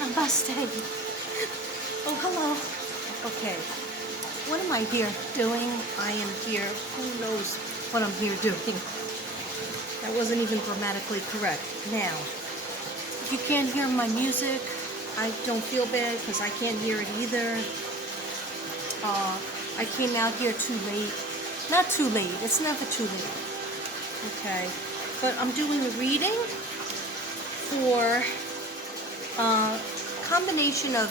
Namaste. Oh, hello. Okay. What am I here doing? I am here. Who knows what I'm here doing? That wasn't even grammatically correct. Now, if you can't hear my music, I don't feel bad because I can't hear it either. I came out here too late. Not too late. It's never too late. Okay. But I'm doing a reading for combination of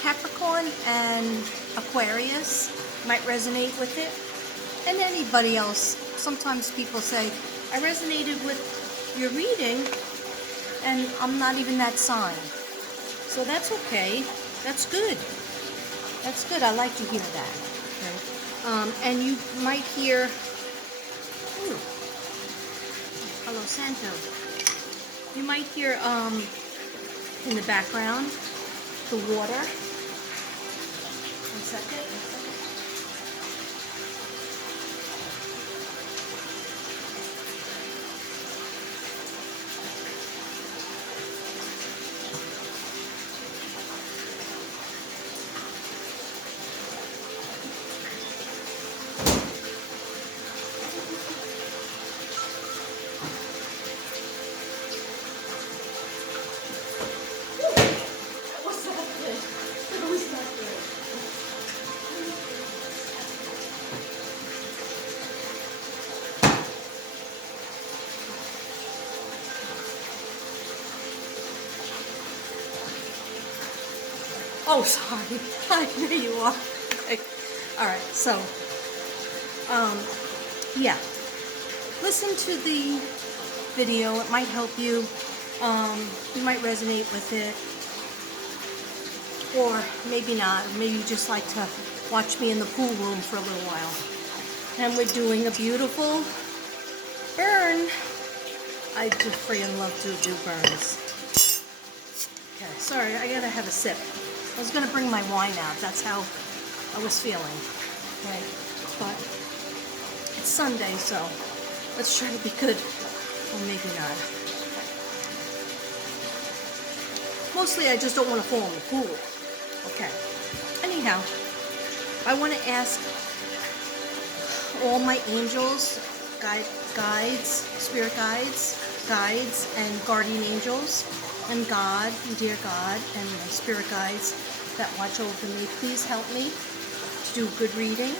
Capricorn and Aquarius. Might resonate with it. And anybody else. Sometimes people say, I resonated with your reading and I'm not even that sign. So that's okay. That's good. That's good. I like to hear that. Okay. And you might hear, ooh, hello Santo. You might hear in the background the water. One second. Oh, sorry. There you are. Okay. All right. So, yeah. Listen to the video. It might help you. You might resonate with it, or maybe not. Maybe you just like to watch me in the pool room for a little while. And we're doing a beautiful burn. I do freaking love to do burns. Okay. Sorry, I gotta have a sip. I was going to bring my wine out. That's how I was feeling. Right? But it's Sunday, so let's try to be good. Or maybe not. Mostly I just don't want to fall in the pool. Okay. Anyhow, I want to ask all my angels, guides, spirit guides, and guardian angels, and God, dear God, and my spirit guides that watch over me, please help me to do good reading.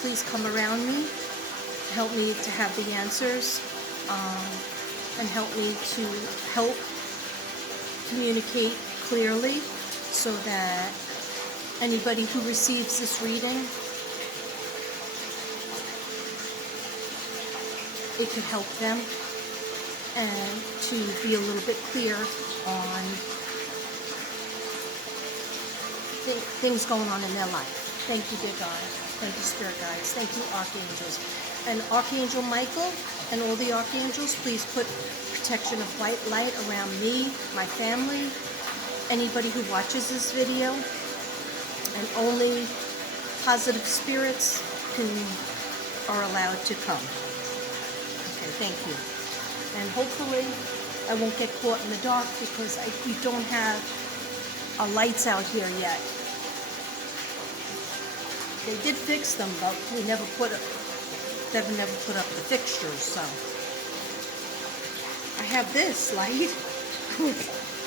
Please come around me, help me to have the answers, and help me to help communicate clearly so that anybody who receives this reading, it could help them and to be a little bit clear on things going on in their life. Thank you, dear God. Thank you, spirit guides. Thank you, archangels. And Archangel Michael and all the archangels, please put protection of white light around me, my family, anybody who watches this video, and only positive spirits are allowed to come. Okay, thank you. And hopefully I won't get caught in the dark because we don't have lights out here yet. They did fix them, but we never put up the fixtures. So I have this light.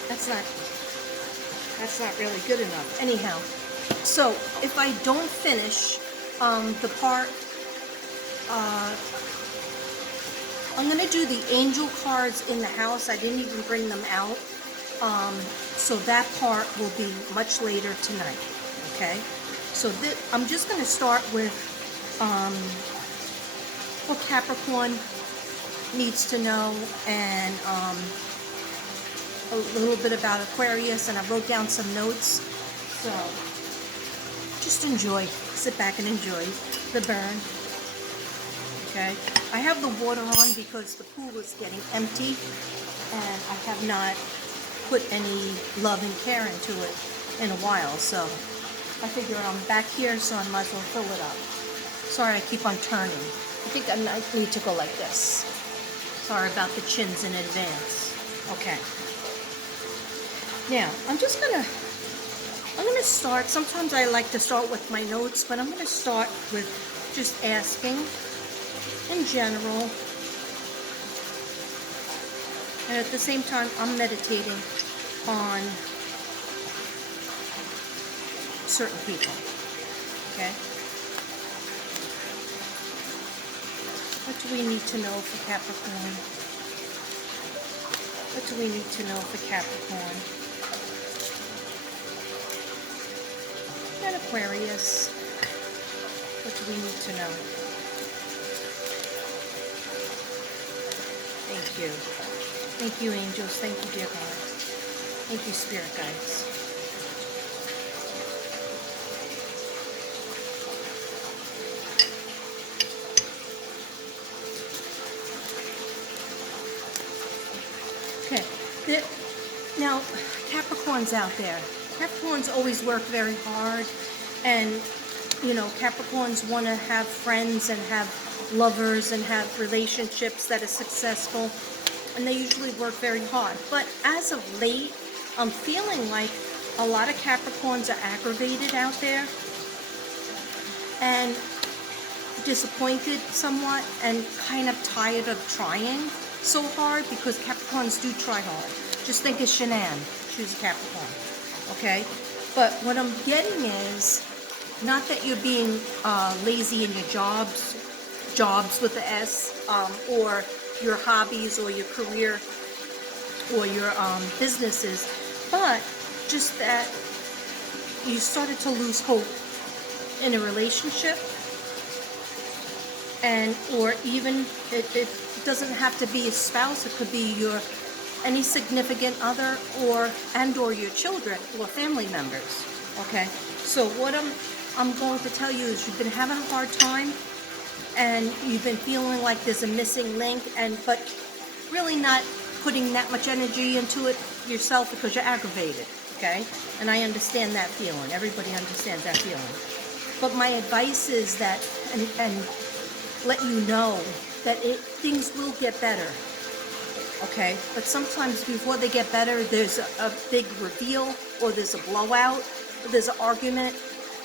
that's not really good enough. Anyhow, so if I don't finish the part, I'm going to do the angel cards in the house. I didn't even bring them out. So that part will be much later tonight. Okay? So I'm just going to start with what Capricorn needs to know, and a little bit about Aquarius, and I wrote down some notes. So just enjoy. Sit back and enjoy the burn. Okay, I have the water on because the pool is getting empty and I have not put any love and care into it in a while, so I figure I'm back here, so I might as well fill it up. Sorry, I keep on turning. I think I need to go like this. Sorry about the chins in advance. Okay. Now, I'm gonna start. Sometimes I like to start with my notes, but I'm gonna start with just asking in general. And at the same time, I'm meditating on certain people. Okay? What do we need to know for Capricorn? What do we need to know for Capricorn? And Aquarius. What do we need to know? Thank you. Thank you, angels. Thank you, dear God. Thank you, spirit guides. Okay. Now, Capricorns out there. Capricorns always work very hard, and you know, Capricorns want to have friends and have lovers and have relationships that are successful, and they usually work very hard. But as of late, I'm feeling like a lot of Capricorns are aggravated out there and disappointed somewhat and kind of tired of trying so hard, because Capricorns do try hard. Just think of Shanann. She's a Capricorn. Okay? But what I'm getting is, not that you're being lazy in your jobs with the S, or your hobbies or your career or your businesses, but just that you started to lose hope in a relationship, and or even it doesn't have to be a spouse. It could be your any significant other, or your children or family members. Okay, so what I'm going to tell you is, you've been having a hard time, and you've been feeling like there's a missing link, but really not putting that much energy into it yourself because you're aggravated. Okay, and I understand that feeling. Everybody understands that feeling. But my advice is that, and let you know that things will get better. Okay, but sometimes before they get better, there's a big reveal, or there's a blowout, or there's an argument.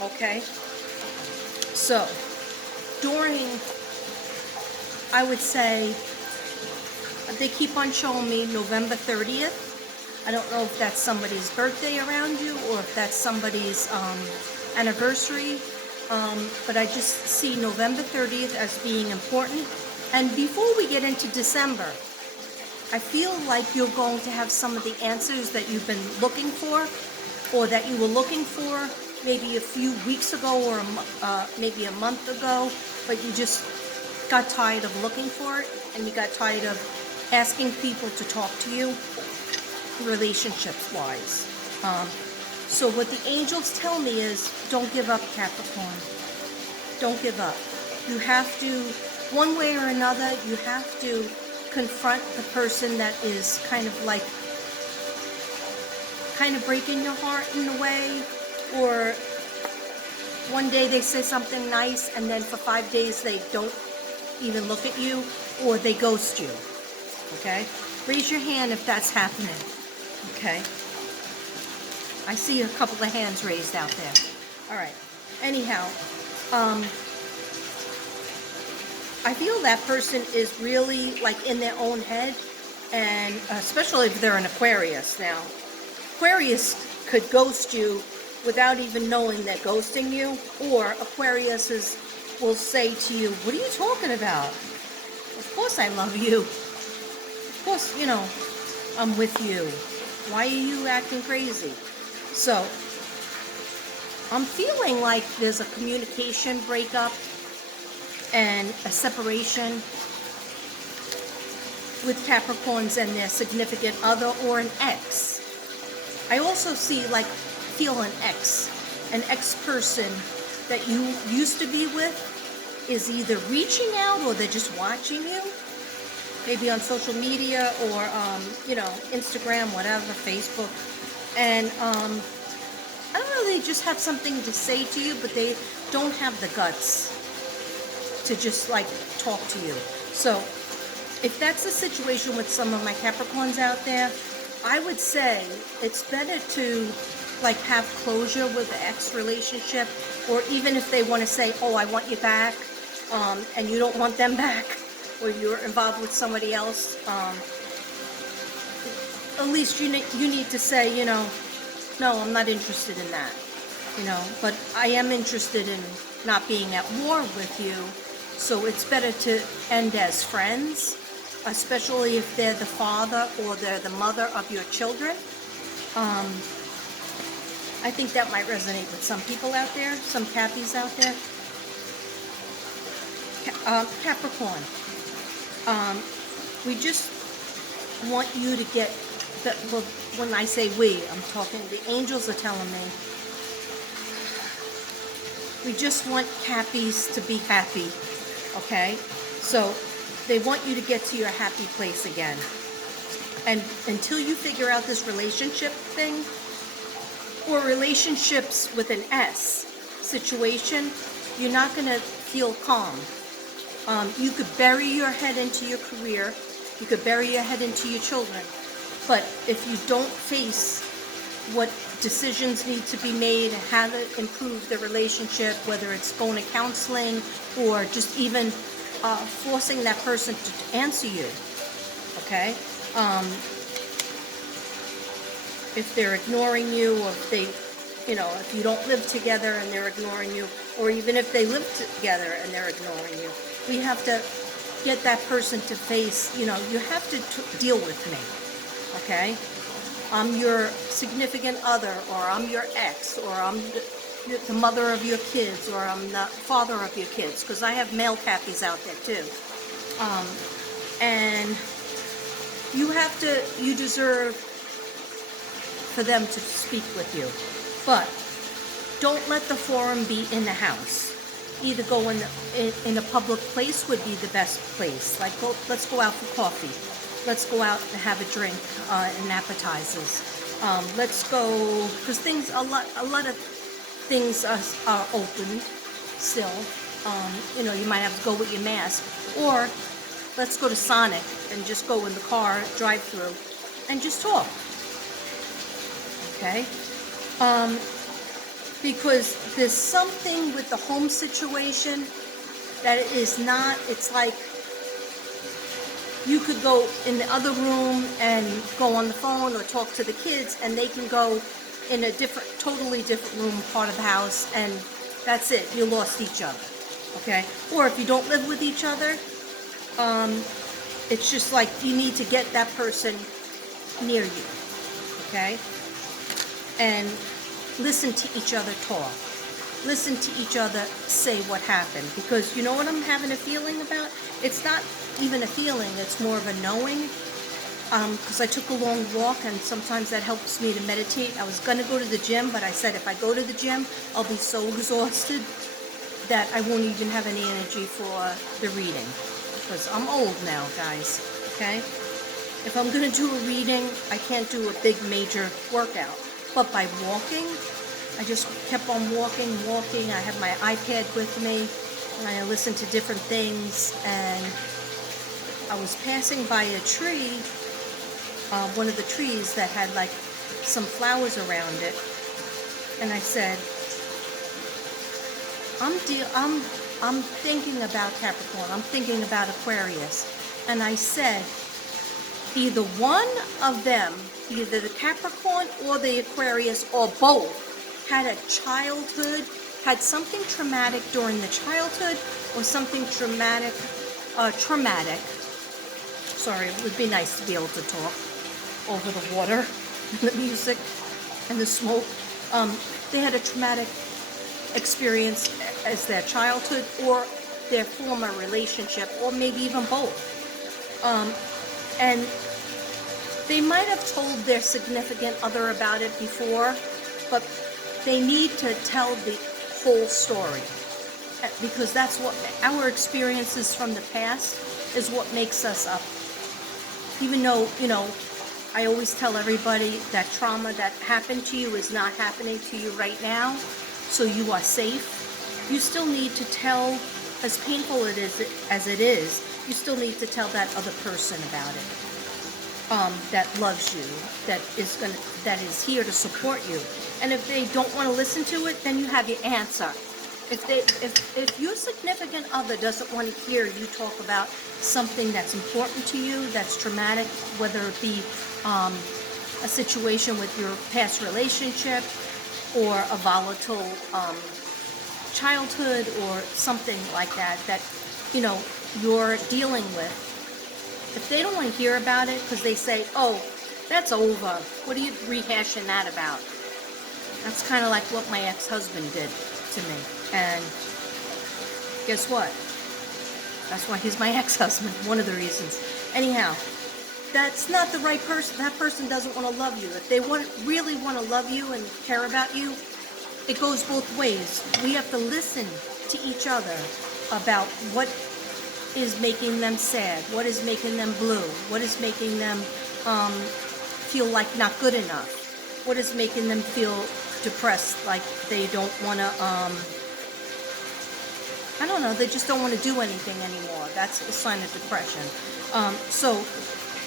Okay, so during, I would say, they keep on showing me November 30th. I don't know if that's somebody's birthday around you, or if that's somebody's anniversary, but I just see November 30th as being important. And before we get into December, I feel like you're going to have some of the answers that you've been looking for, or that you were looking for maybe a few weeks ago, or maybe a month ago, but you just got tired of looking for it, and you got tired of asking people to talk to you, relationships-wise. So what the angels tell me is, don't give up, Capricorn. Don't give up. You have to, one way or another, you have to confront the person that is kind of breaking your heart in a way, or one day they say something nice, and then for 5 days they don't even look at you, or they ghost you. Okay? Raise your hand if that's happening. Okay? I see a couple of hands raised out there. All right. Anyhow, I feel that person is really like in their own head, and especially if they're an Aquarius. Now, Aquarius could ghost you without even knowing they're ghosting you, or Aquarius will say to you, what are you talking about? Of course I love you. Of course, you know, I'm with you. Why are you acting crazy? So, I'm feeling like there's a communication breakup and a separation with Capricorns and their significant other, or an ex. I also feel an ex-person that you used to be with is either reaching out, or they're just watching you, maybe on social media, or Instagram, whatever, Facebook, and I don't know, they just have something to say to you, but they don't have the guts to just talk to you. So if that's the situation with some of my Capricorns out there, I would say it's better to like have closure with the ex relationship, or even if they want to say, oh, I want you back, and you don't want them back, or you're involved with somebody else, at least you need to say, no, I'm not interested in that, but I am interested in not being at war with you, so it's better to end as friends, especially if they're the father or they're the mother of your children. I think that might resonate with some people out there, some Cappies out there. Capricorn, we just want you to get, well, when I say we, I'm talking, the angels are telling me, we just want Cappies to be happy, okay? So they want you to get to your happy place again. And until you figure out this relationship thing, or relationships with an S situation, you're not going to feel calm. You could bury your head into your career, you could bury your head into your children, but if you don't face what decisions need to be made, how to improve the relationship, whether it's going to counseling or just even forcing that person to answer you, okay? If they're ignoring you, or if they, if you don't live together and they're ignoring you, or even if they live together and they're ignoring you, we have to get that person to face, you have to deal with me, okay? I'm your significant other, or I'm your ex, or I'm the mother of your kids, or I'm the father of your kids, because I have male Cappies out there too. And you deserve for them to speak with you. But don't let the forum be in the house. Either go in a public place would be the best place. Like, let's go out for coffee. Let's go out and have a drink and appetizers. Let's go, because a lot of things are open still. You might have to go with your mask. Or let's go to Sonic and just go in the car, drive through, and just talk. Okay? Because there's something with the home situation that is not, it's like you could go in the other room and go on the phone or talk to the kids, and they can go in a totally different room, part of the house, and that's it. You lost each other. Okay? Or if you don't live with each other, it's just like you need to get that person near you. Okay? And listen to each other talk. Listen to each other say what happened. Because you know what I'm having a feeling about? It's not even a feeling, it's more of a knowing. Because I took a long walk, and sometimes that helps me to meditate. I was going to go to the gym, but I said if I go to the gym, I'll be so exhausted that I won't even have any energy for the reading. Because I'm old now, guys. Okay? If I'm going to do a reading, I can't do a big major workout. But by walking, I just kept on walking. I had my iPad with me, and I listened to different things. And I was passing by a tree, one of the trees that had like some flowers around it. And I said, I'm thinking about Capricorn. I'm thinking about Aquarius. And I said, either one of them, either the Capricorn or the Aquarius or both, had a childhood, had something traumatic during the childhood, or something traumatic. Sorry, it would be nice to be able to talk over the water and the music and the smoke. They had a traumatic experience as their childhood or their former relationship, or maybe even both. And they might have told their significant other about it before, but they need to tell the whole story, because that's what our experiences from the past is what makes us up. Even though, I always tell everybody that trauma that happened to you is not happening to you right now, so you are safe. You still need to tell, as painful as it is, you still need to tell that other person about it. that loves you, that is here to support you. And if they don't want to listen to it, then you have your answer. If your significant other doesn't want to hear you talk about something that's important to you, that's traumatic, whether it be a situation with your past relationship or a volatile childhood or something like that you're dealing with, if they don't want to hear about it because they say, oh, that's over, what are you rehashing that about? That's kind of like what my ex-husband did to me. And guess what? That's why he's my ex-husband, one of the reasons. Anyhow, that's not the right person. That person doesn't want to love you. If they really want to love you and care about you, it goes both ways. We have to listen to each other about what is making them sad, what is making them blue, what is making them feel like not good enough, what is making them feel depressed, like they don't want to, I don't know, they just don't want to do anything anymore. That's a sign of depression. So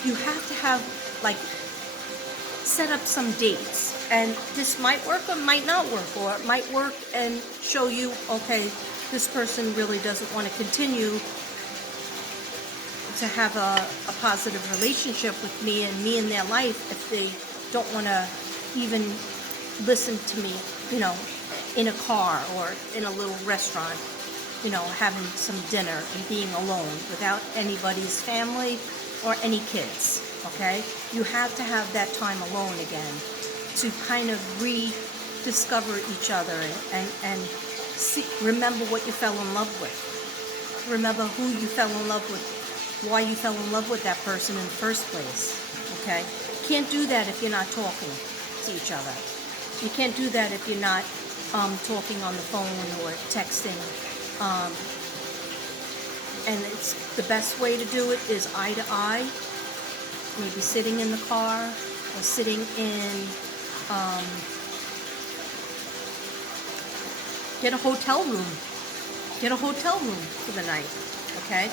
you have to have, set up some dates. And this might work or might not work, or it might work and show you, okay, this person really doesn't want to continue to have a positive relationship with me and me in their life if they don't want to even listen to me, in a car or in a little restaurant, having some dinner and being alone without anybody's family or any kids, okay? You have to have that time alone again to kind of rediscover each other and remember what you fell in love with. Remember who you fell in love with, why you fell in love with that person in the first place, okay? You can't do that if you're not talking to each other. You can't do that if you're not talking on the phone or texting. And it's the best way to do it is eye to eye, maybe sitting in the car or sitting in, get a hotel room. Get a hotel room for the night, okay?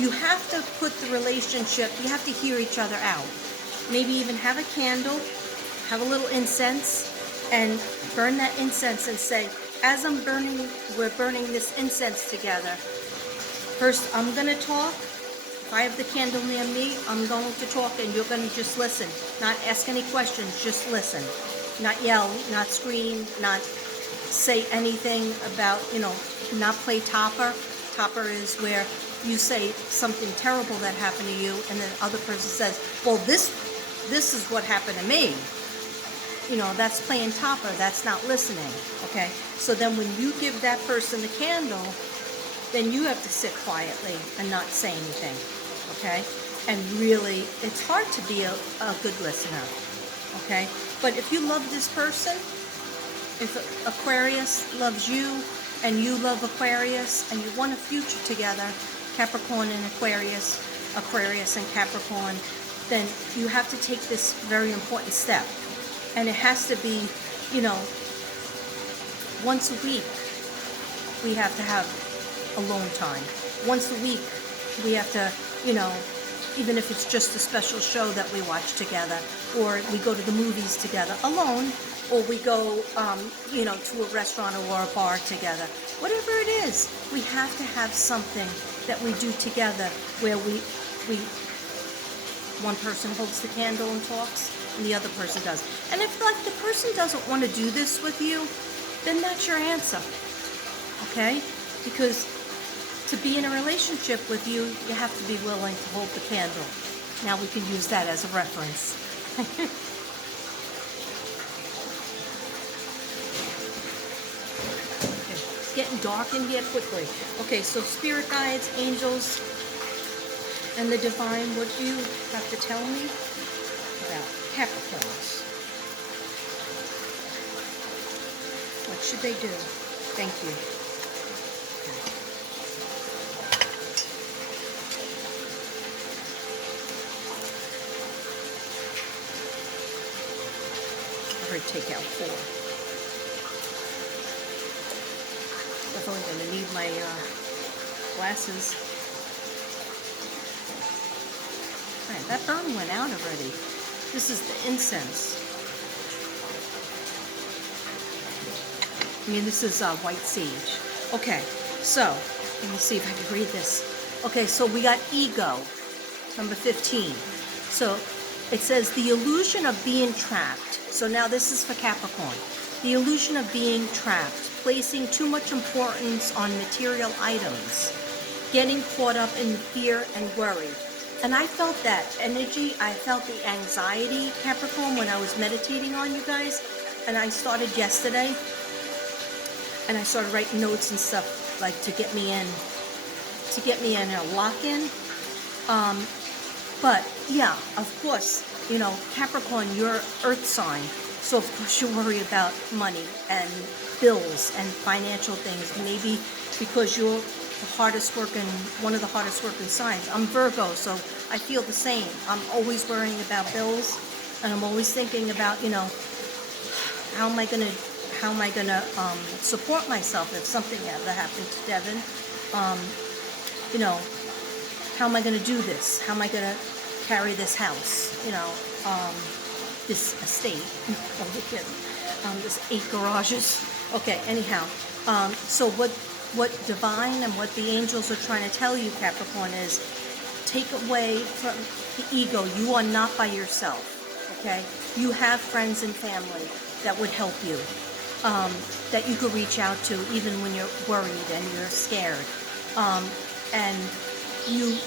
You have to put the relationship, you have to hear each other out. Maybe even have a candle, have a little incense, and burn that incense and say, as we're burning this incense together, first I'm going to talk. If I have the candle near me, I'm going to talk and you're going to just listen. Not ask any questions, just listen. Not yell, not scream, not say anything about, not play topper. Topper is where you say something terrible that happened to you and then the other person says, well, this is what happened to me. That's playing topper, that's not listening, okay? So then when you give that person the candle, then you have to sit quietly and not say anything, okay? And really, it's hard to be a good listener, okay? But if you love this person, if Aquarius loves you and you love Aquarius and you want a future together, Capricorn and Aquarius and Capricorn, then you have to take this very important step. And it has to be, once a week, we have to have alone time. Once a week, we have to, even if it's just a special show that we watch together, or we go to the movies together alone, or we go, to a restaurant or a bar together. Whatever it is, we have to have something that we do together where we one person holds the candle and talks, and the other person does. And if the person doesn't want to do this with you, then that's your answer, okay? Because to be in a relationship with you, you have to be willing to hold the candle. Now we can use that as a reference. Okay, it's getting dark in here quickly. Okay, so spirit guides, angels, and the divine, what do you have to tell me about Capricorns? What should they do? Thank you. I heard take out 4. Definitely going to need my glasses. I am That burn went out already. This is the incense. I mean, this is white sage. Okay, so let me see if I can read this. Okay, so we got ego, number 15. So it says the illusion of being trapped. So now this is for Capricorn. The illusion of being trapped, placing too much importance on material items, getting caught up in fear and worry. And I felt that energy, I felt the anxiety, Capricorn, when I was meditating on you guys. And I started yesterday, and I started writing notes and stuff, like to get me in a lock-in. But yeah, of course, you know, Capricorn, you're earth sign. So of course you worry about money and bills and financial things. Maybe because you're the hardest working, one of the hardest working signs. I'm Virgo, so I feel the same. I'm always worrying about bills, and I'm always thinking about, you know, how am I gonna support myself if something ever happened to Devin? You know, how am I gonna do this? How am I gonna carry this house? You know, this estate. This 8 garages. Okay, anyhow. So what divine and what the angels are trying to tell you, Capricorn, is take away from the ego. You are not by yourself, okay? You have friends and family that would help you, that you could reach out to even when you're worried and you're scared. And you,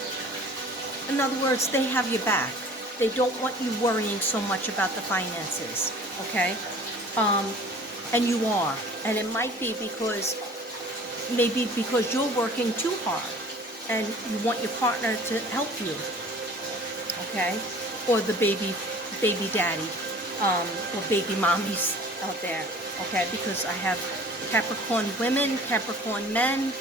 in other words, they have your back. They don't want you worrying so much about the finances, okay? And you are. And it might be because you're working too hard and you want your partner to help you, okay? Or the baby daddy, or baby mommies out there, okay? Because I have Capricorn women, Capricorn men,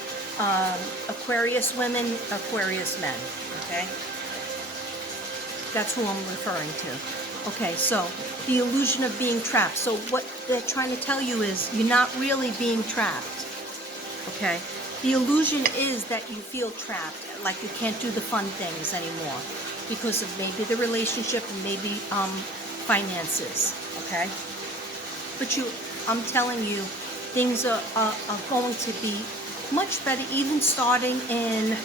Aquarius women, Aquarius men, okay? That's who I'm referring to. Okay, so the illusion of being trapped. So what they're trying to tell you is you're not really being trapped. Okay? The illusion is that you feel trapped, like you can't do the fun things anymore because of maybe the relationship and maybe finances. Okay? But I'm telling you, things are going to be much better, even starting in,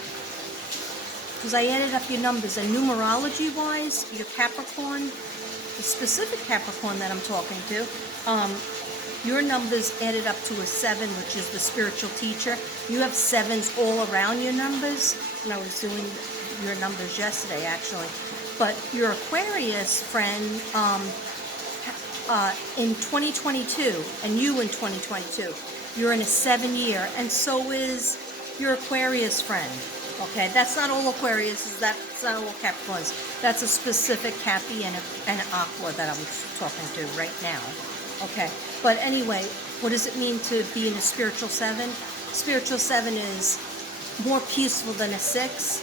because I added up your numbers, and numerology-wise, your Capricorn, the specific Capricorn that I'm talking to, your numbers added up to a 7, which is the spiritual teacher. You have 7s all around your numbers, and I was doing your numbers yesterday, actually. But your Aquarius friend, in 2022, and you in 2022, you're in a 7-year, and so is your Aquarius friend. Okay, that's not all Aquarius, that's not all Capricorns. That's a specific Cappy and an Aqua that I'm talking to right now. Okay, but anyway, what does it mean to be in a spiritual 7? Spiritual 7 is more peaceful than a 6.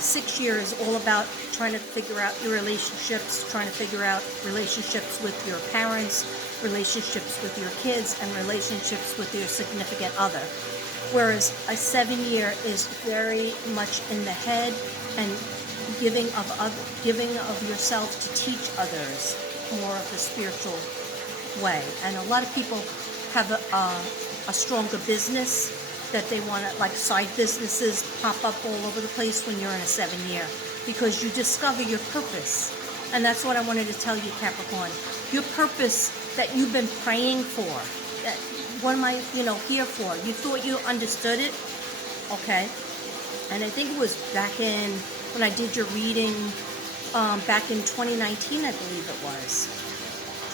6 years all about trying to figure out your relationships, trying to figure out relationships with your parents, relationships with your kids, and relationships with your significant other. Whereas a 7-year is very much in the head and giving of yourself to teach others more of the spiritual way. And a lot of people have a stronger business that they want to, like side businesses pop up all over the place when you're in a 7-year, because you discover your purpose. And that's what I wanted to tell you, Capricorn. Your purpose that you've been praying for. That, what am I, here for? You thought you understood it? Okay. And I think it was back in, when I did your reading, back in 2019, I believe it was.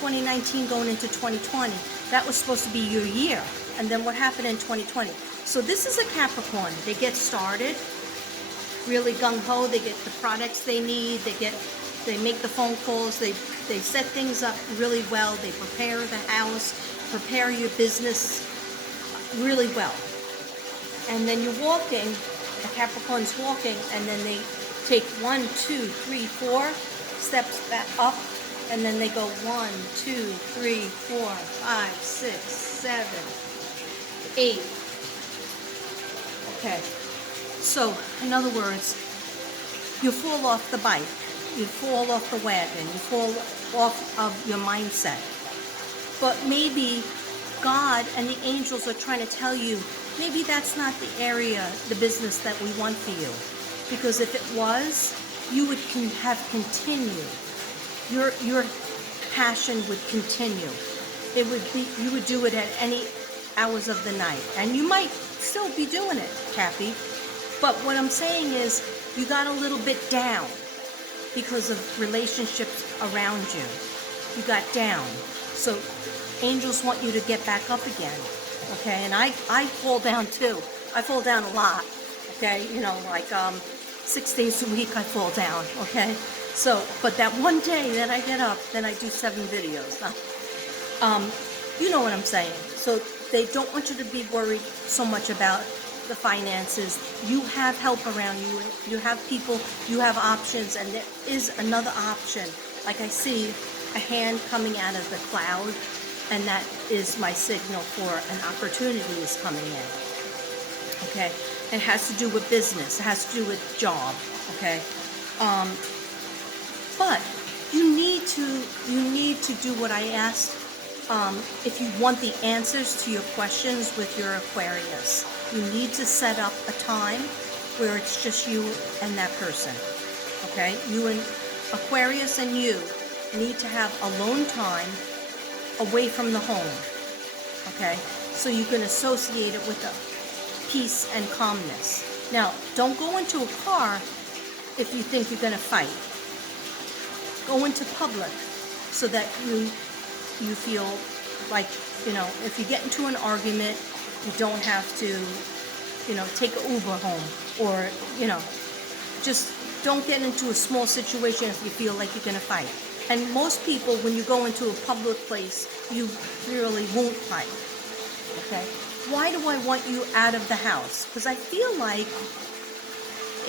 2019 going into 2020. That was supposed to be your year. And then what happened in 2020? So this is a Capricorn. They get started really gung-ho. They get the products they need. They make the phone calls. They set things up really well. They prepare the house, prepare your business really well. And then you're walking, a Capricorn's walking, and then they take 1, 2, 3, 4 steps back up, and then they go 1, 2, 3, 4, 5, 6, 7, 8. Okay. So, in other words, you fall off the bike. you fall off the wagon, you fall off of your mindset. But maybe God and the angels are trying to tell you, maybe that's not the area, the business that we want for you. Because if it was, you would have continued. Your passion would continue. It would be, you would do it at any hours of the night. And you might still be doing it, Cappy. But what I'm saying is, you got a little bit down because of relationships around you. You got down. So angels want you to get back up again. Okay, and I fall down too. I fall down a lot. Okay, you know, like 6 days a week I fall down. Okay, so but that one day that I get up, then I do 7 videos. You know what I'm saying. So they don't want you to be worried so much about the finances. You have help around you. You have people. You have options, and there is another option. Like I see a hand coming out of the cloud, and that is my signal for an opportunity is coming in. Okay, it has to do with business. It has to do with job. Okay, but you need to do what I asked. If you want the answers to your questions with your Aquarius, you need to set up a time where it's just you and that person. Okay, you and Aquarius and you need to have alone time away from the home. Okay, so you can associate it with peace and calmness. Now, don't go into a car if you think you're going to fight. Go into public so that you feel like, you know, if you get into an argument, you don't have to, you know, take an Uber home, or, you know, just don't get into a small situation if you feel like you're going to fight. And most people, when you go into a public place, you really won't fight. Okay? Why do I want you out of the house? Because I feel like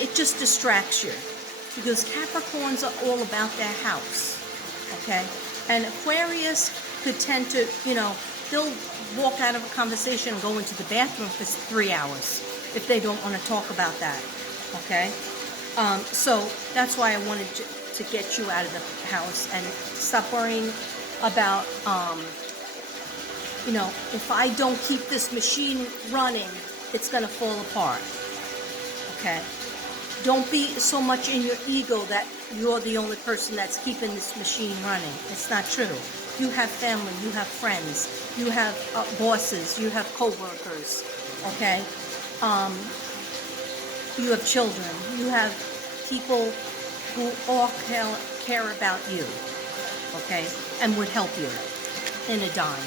it just distracts you. Because Capricorns are all about their house. Okay? And Aquarius could tend to, you know, they'll walk out of a conversation and go into the bathroom for 3 hours if they don't want to talk about that. Okay? So that's why I wanted to get you out of the house and stop worrying about, you know, if I don't keep this machine running, it's going to fall apart. Okay? Don't be so much in your ego that you're the only person that's keeping this machine running. It's not true. You have family, you have friends, you have bosses, you have co-workers, okay? You have children, you have people who all care about you, okay? And would help you in a dime,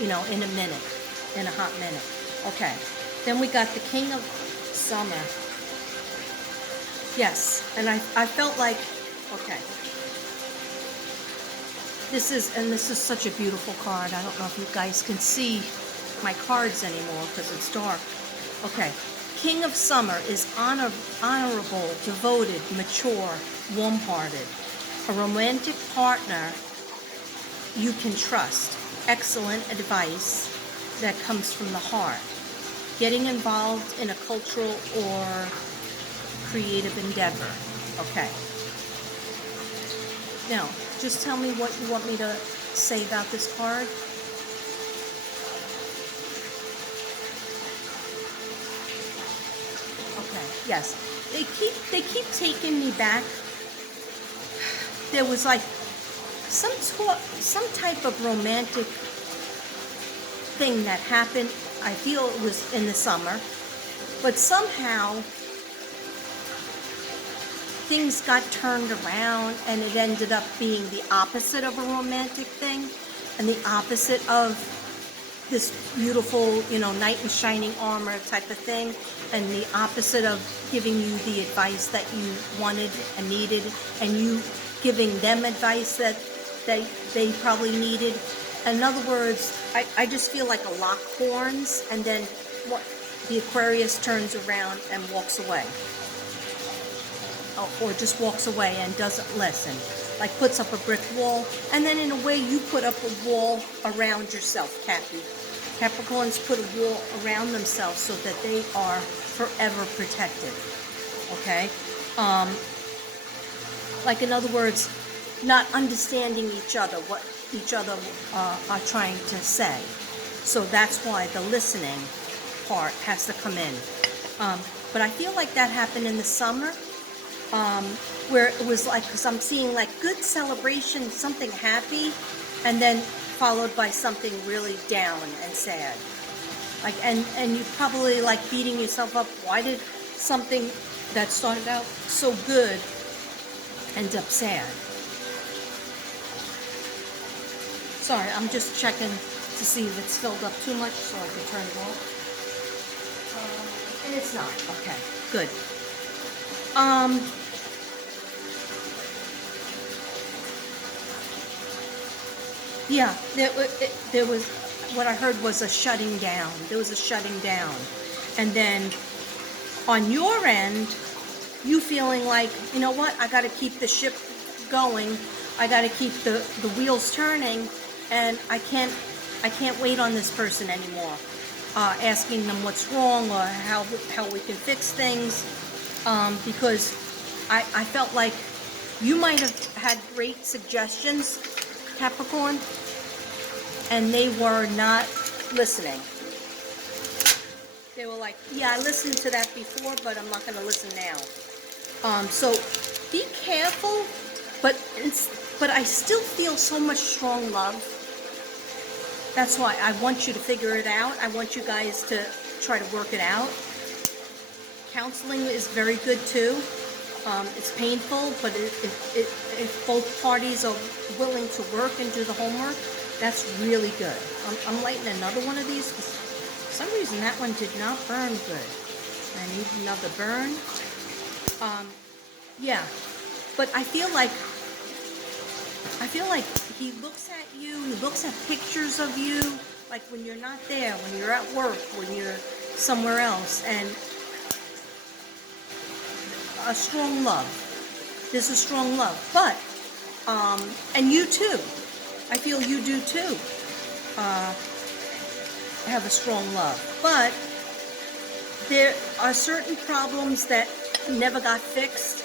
you know, in a minute, in a hot minute. Okay, then we got the King of Summer. Yes, and I felt like, okay, this is such a beautiful card. I don't know if you guys can see my cards anymore because it's dark. Okay, King of Summer is honorable, devoted, mature, warm-hearted, a romantic partner you can trust, excellent advice that comes from the heart, getting involved in a cultural or creative endeavor. Okay. Now, just tell me what you want me to say about this card. Okay. Yes. They keep taking me back. There was like some type of romantic thing that happened. I feel it was in the summer, but somehow things got turned around and it ended up being the opposite of a romantic thing and the opposite of this beautiful, you know, knight in shining armor type of thing, and the opposite of giving you the advice that you wanted and needed, and you giving them advice that they probably needed. In other words, I just feel like a lock horns, and then what, the Aquarius turns around and walks away. Or just walks away and doesn't listen, like puts up a brick wall, and then in a way you put up a wall around yourself, Cappy. Capricorns put a wall around themselves so that they are forever protected, okay? Like, in other words, not understanding each other, what each other are trying to say. So that's why the listening part has to come in. But I feel like that happened in the summer, where it was like, because I'm seeing like good celebration, something happy, and then followed by something really down and sad. Like, and you probably like beating yourself up. Why did something that started out so good end up sad? Sorry, I'm just checking to see if it's filled up too much so I can turn it off. And it's not. Okay, good. Yeah, there was, what I heard was a shutting down. There was a shutting down. And then on your end, you feeling like, you know what, I got to keep the ship going. I got to keep the wheels turning, and I can't wait on this person anymore. Asking them what's wrong or how we can fix things, because I felt like you might have had great suggestions, Capricorn, and they were not listening. They were like, yeah, I listened to that before, but I'm not going to listen now. So be careful, but I still feel so much strong love. That's why I want you to figure it out. I want you guys to try to work it out. Counseling is very good too. It's painful, but if both parties are willing to work and do the homework, that's really good. I'm lighting another one of these because for some reason that one did not burn good. I need another burn. Yeah, but I feel like he looks at you, he looks at pictures of you, like when you're not there, when you're at work, when you're somewhere else, and a strong love. There's a strong love, but, and you too. I feel you do too, have a strong love. But there are certain problems that never got fixed,